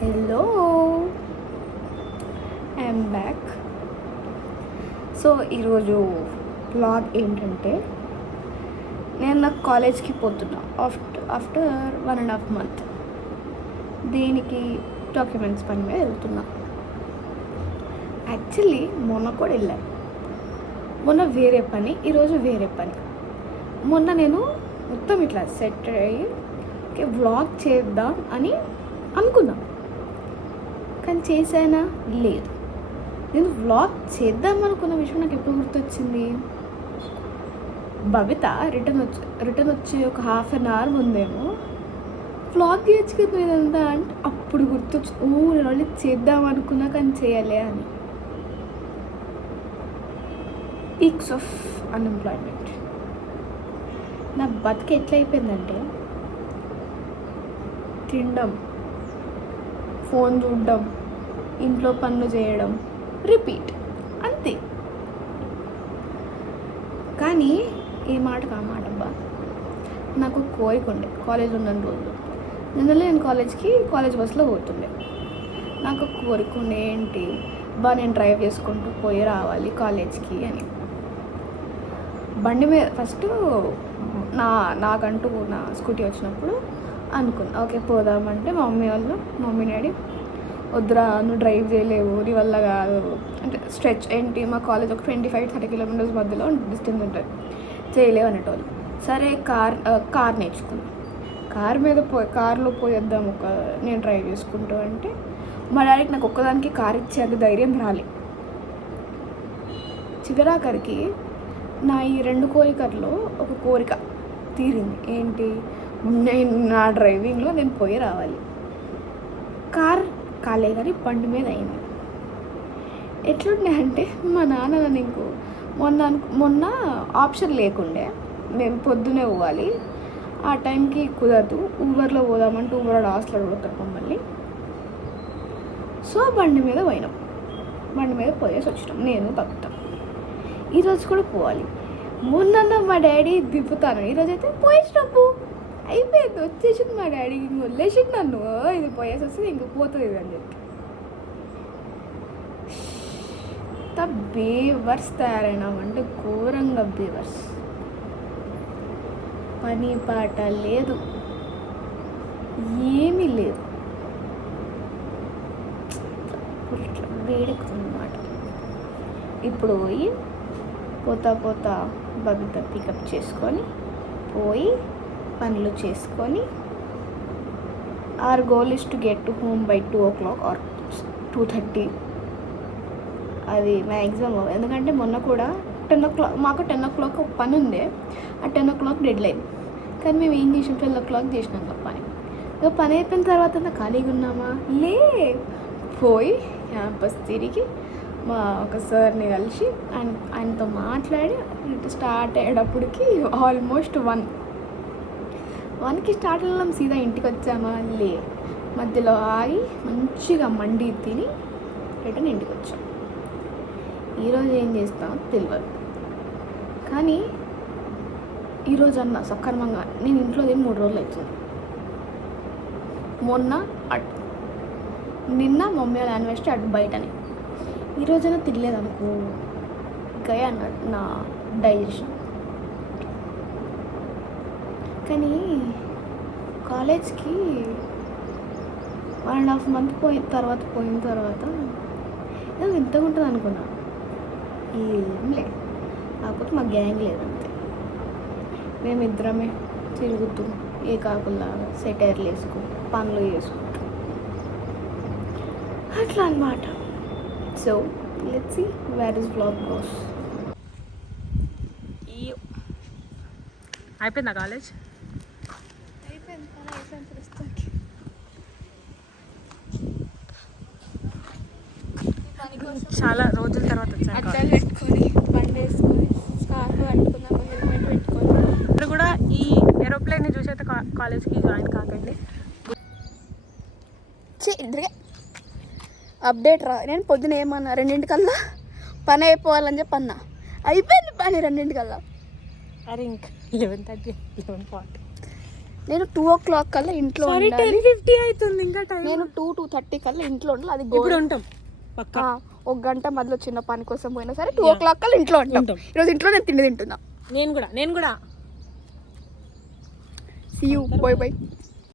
Hello, I'm back. So ఈరోజు vlog ఏంటంటే, నేను నా కాలేజ్కి పోతున్నా ఆఫ్టర్ 1.5 months. దీనికి డాక్యుమెంట్స్ పని మీద వెళ్తున్నా. యాక్చువల్లీ మొన్న కూడా వెళ్ళాను. మొన్న వేరే పని, ఈరోజు వేరే పని. మొన్న నేను మొత్తం ఇట్లా సెట్ అయ్యి వ్లాగ్ చేద్దాం అని అనుకున్నా, కానీ చేశానా? లేదు. నేను వ్లాగ్ చేద్దాం అనుకున్న విషయం నాకు ఎప్పుడు గుర్తొచ్చింది? బబిత రిటర్న్ వచ్చి ఒక 1/2 hour ముందేమో వ్లాగ్ చేయొచ్చు కదా ఇదంతా అంటే అప్పుడు గుర్తొచ్చి, నేను వాళ్ళు చేద్దాం అనుకున్నా కానీ చేయలే అని. Peaks of unemployment. నా బతుకు ఎట్లయిపోయిందంటే, తినడం, ఫోన్ చూడడం, ఇంట్లో పనులు చేయడం, రిపీట్, అంతే. కానీ ఏ మాటకు ఆ మాట అబ్బా, నాకు కోరిక ఉండే కాలేజ్ ఉన్న రోజు. నేను కాలేజ్ బస్సులో పోతుండే. నాకు కోరిక ఉండే ఏంటి, నేను డ్రైవ్ చేసుకుంటూ పోయి రావాలి కాలేజ్కి అని. బండి మీద ఫస్ట్ నాకంటూ నా స్కూటీ వచ్చినప్పుడు అనుకున్నా, ఓకే పోదామంటే మమ్మీ డాడీ వద్దురా, నువ్వు డ్రైవ్ చేయలేవు, నీ వల్ల కాదు అంటే, స్ట్రెచ్ ఏంటి, మా కాలేజ్ ఒక 25-30 kilometers మధ్యలో డిస్టెన్స్ ఉంటుంది, చేయలేవు అనేటోళ్ళు. సరే కార్ నేర్చుకున్నాను. కార్లో పోయేద్దాము నేను డ్రైవ్ చేసుకుంటూ అంటే, మా డాడీకి నాకు ఒక్కదానికి కార్ ఇచ్చే ధైర్యం రాలే. చివరాఖరికి నా ఈ 2 కోరికల్లో ఒక కోరిక తీరింది. ఏంటి? నా డ్రైవింగ్లో నేను పోయి రావాలి. కార్ కాలే కానీ బండి మీద అయింది. ఎట్లుండే అంటే, మా నాన్న నన్ను మొన్న ఆప్షన్ లేకుండే, మేము పొద్దునే పోవాలి, ఆ టైంకి కుదరదు, ఊబర్లో పోదామంటే ఊబర్ హాస్టల్ అడుగుతాడు మమ్మల్ని. సో బండి మీద పోయేసి వచ్చినాం, నేను తప్పుతాం. ఈరోజు కూడా పోవాలి. మొన్న మా డాడీ దింపుతాను, ఈరోజు అయితే పోయేసినప్పు అయిపోయింది, వచ్చేసింది. మా డాడీ ఇంక వదిలేసింది నన్ను, ఇది పోయేసి వస్తుంది ఇంక పోతుంది ఇది అని చెప్పి. బేవర్స్ తయారైనామంటే ఘోరంగా బేవర్స్. పని పాట లేదు, ఏమీ లేదు, వేడెక్కుతుందన్నమాట. ఇప్పుడు పోతా బబిత పికప్ చేసుకొని పోయి పనులు చేసుకొని, our goal is to get to home by 2 o'clock or 2:30. అది మ్యాక్సిమం. ఎందుకంటే మొన్న కూడా 10 o'clock, మాకు 10 o'clock పని ఉండే, ఆ 10 o'clock డెడ్ లైన్. కానీ మేము ఏం చేసాం, 12 o'clock చేసినాం పని. ఇక పని అయిపోయిన తర్వాత ఖాళీగా ఉన్నామా? పోయి క్యాంపస్ తిరిగి ఒక సార్ని కలిసి ఆయనతో మాట్లాడి స్టార్ట్ అయ్యేటప్పటికి ఆల్మోస్ట్ 1కి స్టార్ట్ అయ్యాం. సీదా ఇంటికి వచ్చామా? మధ్యలో ఆగి మంచిగా మండి తిని రిటర్న్ ఇంటికి వచ్చాం. ఈరోజు ఏం చేస్తామో తెలియదు, కానీ ఈరోజు అన్న సక్రమంగా నేను ఇంట్లో తిని 3 రోజులు అవుతుంది. మొన్న నిన్న మమ్మీ వాళ్ళ యానివర్సరీ అటు బయటనే. ఈరోజైనా తినలేదు అనుకో, గయ అన్నట్టు నా డైజెషన్. కానీ కాలేజ్కి 1.5 months పోయిన తర్వాత ఏదో వింతగా ఉంటుంది అనుకున్నా. ఏం లేదు, కాకపోతే మా గ్యాంగ్ లేదంతే. మేమిద్దరమే తిరుగుతూ ఏ కాకుల్లాగా సెటైర్లు వేసుకుంటూ పనులు చేసుకుంటూ అట్లా అన్నమాట. So let's see where is vlog goes. అయిపోయిందా కాలేజ్? చాలా రోజుల తర్వాత అద్దాలు పెట్టుకొని, బండి వేసుకొని, స్కార్ఫ్ కట్టుకున్నాము, హెల్మెట్ పెట్టుకొని. ఇప్పుడు కూడా ఈ ఏరోప్లేన్ని చూసి అయితే కాలేజ్కి జాయిన్ కాకండి. అప్డేట్ రా. నేను పొద్దున ఏమన్నా 2:00 పని అయిపోవాలని చెప్పి అన్నా, అయిపోయింది పని 2:00. అరే ఇంకా 11:30, 11:40. నేను 2 o'clock కల్లా ఇంట్లో సరే ఉండాలి. 10:50 అవుతుంది ఇంకా టైం. నేను 2-2:30 కల్లా ఇంట్లో ఉండాలి. అది ఇప్పుడు ఉంటాం పక్కా. ఒక గంట మధ్యలో చిన్న పని కోసం పోయినా సరే 2 o'clock కల్లా ఇంట్లో ఉంటాం. ఈరోజు ఇంట్లో నేను తిండి తింటున్నా. నేను కూడా See you. Bye.